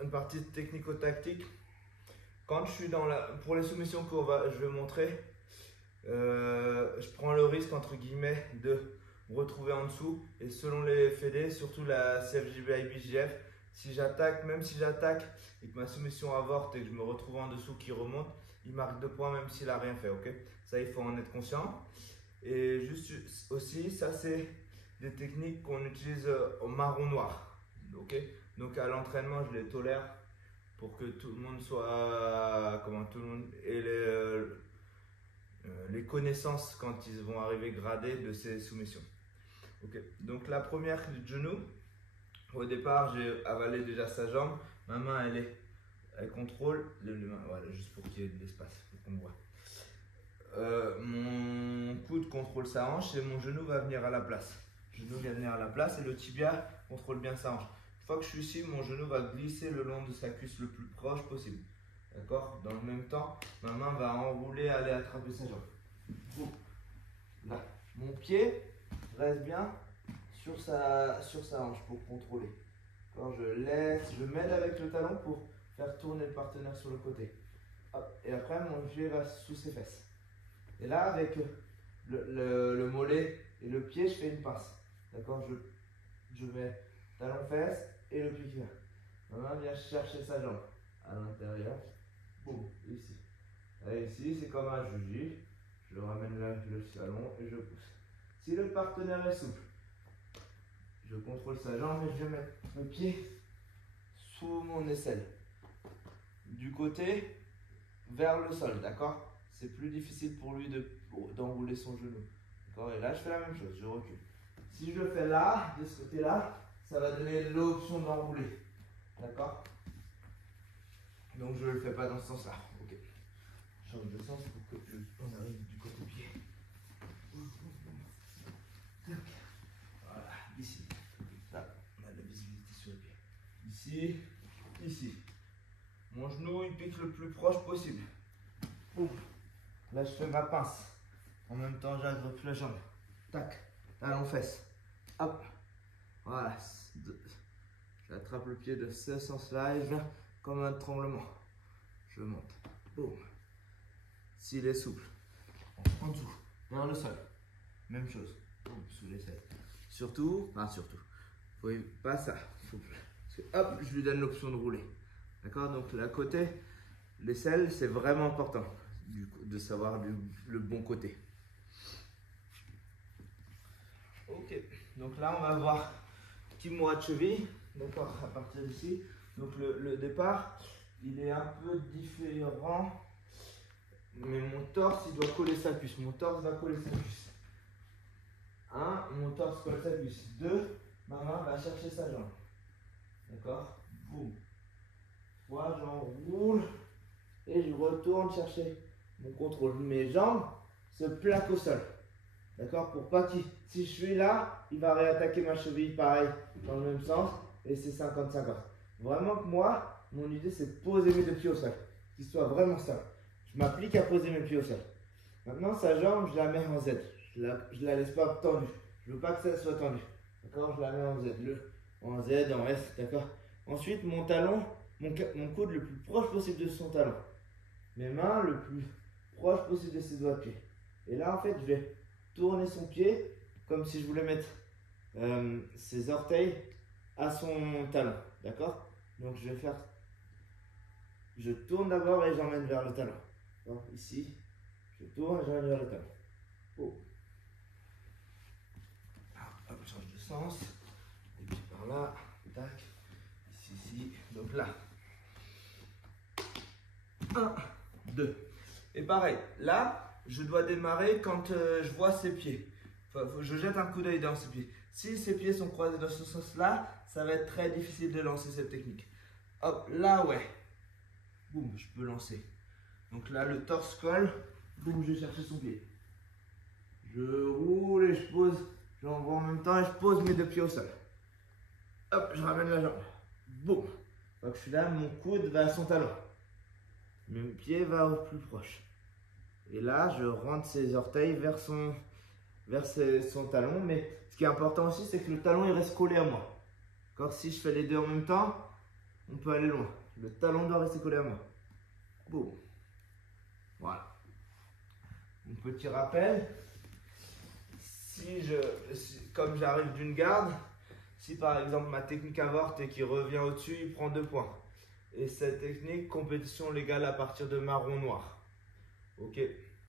Une partie technico-tactique. Quand je suis pour les soumissions que je vais montrer, je prends le risque entre guillemets de me retrouver en dessous, et selon les fédés, surtout la CFJB IBJF, si j'attaque, même si j'attaque et que ma soumission avorte et que je me retrouve en dessous qui remonte, il marque 2 points même s'il n'a rien fait, ok? Ça, il faut en être conscient. Et juste aussi, ça c'est des techniques qu'on utilise au marron-noir, ok? Donc à l'entraînement, je les tolère pour que tout le monde soit, tout le monde ait les connaissances quand ils vont arriver gradés de ces soumissions. Ok. Donc la première du genou, au départ j'ai avalé déjà sa jambe, ma main elle contrôle les mains, voilà, juste pour qu'il y ait de l'espace, pour qu'on voit. Mon coude contrôle sa hanche et mon genou va venir à la place. Le genou va venir à la place et le tibia contrôle bien sa hanche. Une fois que je suis ici, mon genou va glisser le long de sa cuisse le plus proche possible. D'accord? Dans le même temps, ma main va enrouler, aller attraper sa jambe. Boum. Là, mon pied reste bien sur sa hanche pour contrôler. Quand je m'aide avec le talon pour faire tourner le partenaire sur le côté. Hop. Et après, mon pied va sous ses fesses. Et là, avec le mollet et le pied, je fais une passe. D'accord? Je mets talon-fesse et le pied qui vient. Ma main vient chercher sa jambe à l'intérieur. Boum, ici. Et ici, c'est comme un juji. Je ramène le talon et je pousse. Si le partenaire est souple, je contrôle sa jambe et je vais mettre le pied sous mon aisselle. Du côté vers le sol, d'accord? C'est plus difficile pour lui d'enrouler son genou. D'accord? Et là, je fais la même chose, je recule. Si je le fais là, de ce côté-là, ça va donner l'option d'enrouler. D'accord? Donc, je ne le fais pas dans ce sens-là. Ok. Je change de sens pour que on arrive du côté pied. Voilà, ici. Là, on a de la visibilité sur le pied. Ici, ici. Mon genou, il pique le plus proche possible. Ouf. Là, je fais ma pince. En même temps, j'agrippe la jambe. Tac. Talon-fesse. Hop. Voilà. J'attrape le pied de ce sens-là et je viens comme un tremblement. Je monte. Boum. S'il est souple. En dessous. Vers le sol. Même chose. Boum. Sous l'aisselle. Surtout. Faut pas ça. Parce que, hop, je lui donne l'option de rouler. D'accord? Donc, la côté, l'aisselle, c'est vraiment important de savoir le bon côté. Ok, donc là on va voir Kimura de cheville, d'accord, à partir d'ici. Donc le départ, il est un peu différent, mais mon torse, il doit coller sa cuisse. Mon torse va coller sa cuisse. 1, mon torse colle sa cuisse. 2, ma main va chercher sa jambe. D'accord? Boum. 3, j'enroule et je retourne chercher mon contrôle. Mes jambes se plaquent au sol. D'accord? Pour pas qu'il. Si je suis là, il va réattaquer ma cheville pareil, dans le même sens, et c'est 50-50. Vraiment que moi, mon idée c'est de poser mes 2 pieds au sol. Qu'il soit vraiment stable. Je m'applique à poser mes pieds au sol. Maintenant, sa jambe, je la mets en Z. Je la laisse pas tendue. Je veux pas que ça soit tendu. D'accord? Je la mets en Z. En Z, en S, d'accord? Ensuite, mon talon, mon coude le plus proche possible de son talon. Mes mains le plus proche possible de ses doigts de pied. Et là, en fait, je vais tourner son pied comme si je voulais mettre ses orteils à son talon. D'accord? Donc, je vais faire. Je tourne d'abord et j'emmène vers le talon. Alors, ici, je tourne et j'emmène vers le talon. Oh. Hop, je change de sens. Et puis par là, tac. Ici. Donc là. 1, 2. Et pareil, là, je dois démarrer quand je vois ses pieds. Enfin, je jette un coup d'œil dans ses pieds. Si ses pieds sont croisés dans ce sens-là, ça va être très difficile de lancer cette technique. Hop, là, ouais. Boum, je peux lancer. Donc là, le torse colle. Boum, je vais chercher son pied. Je roule et je pose. J'envoie en même temps et je pose mes 2 pieds au sol. Hop, je ramène la jambe. Boum. Donc je suis là, mon coude va à son talon. Mon pied va au plus proche. Et là, je rentre ses orteils vers son talon. Mais ce qui est important aussi, c'est que le talon il reste collé à moi. D'accord, si je fais les deux en même temps, on peut aller loin. Le talon doit rester collé à moi. Boum. Voilà. Mon petit rappel. Comme j'arrive d'une garde, si par exemple ma technique avorte et qu'il revient au-dessus, il prend 2 points. Et cette technique, compétition légale à partir de marron noir. Ok.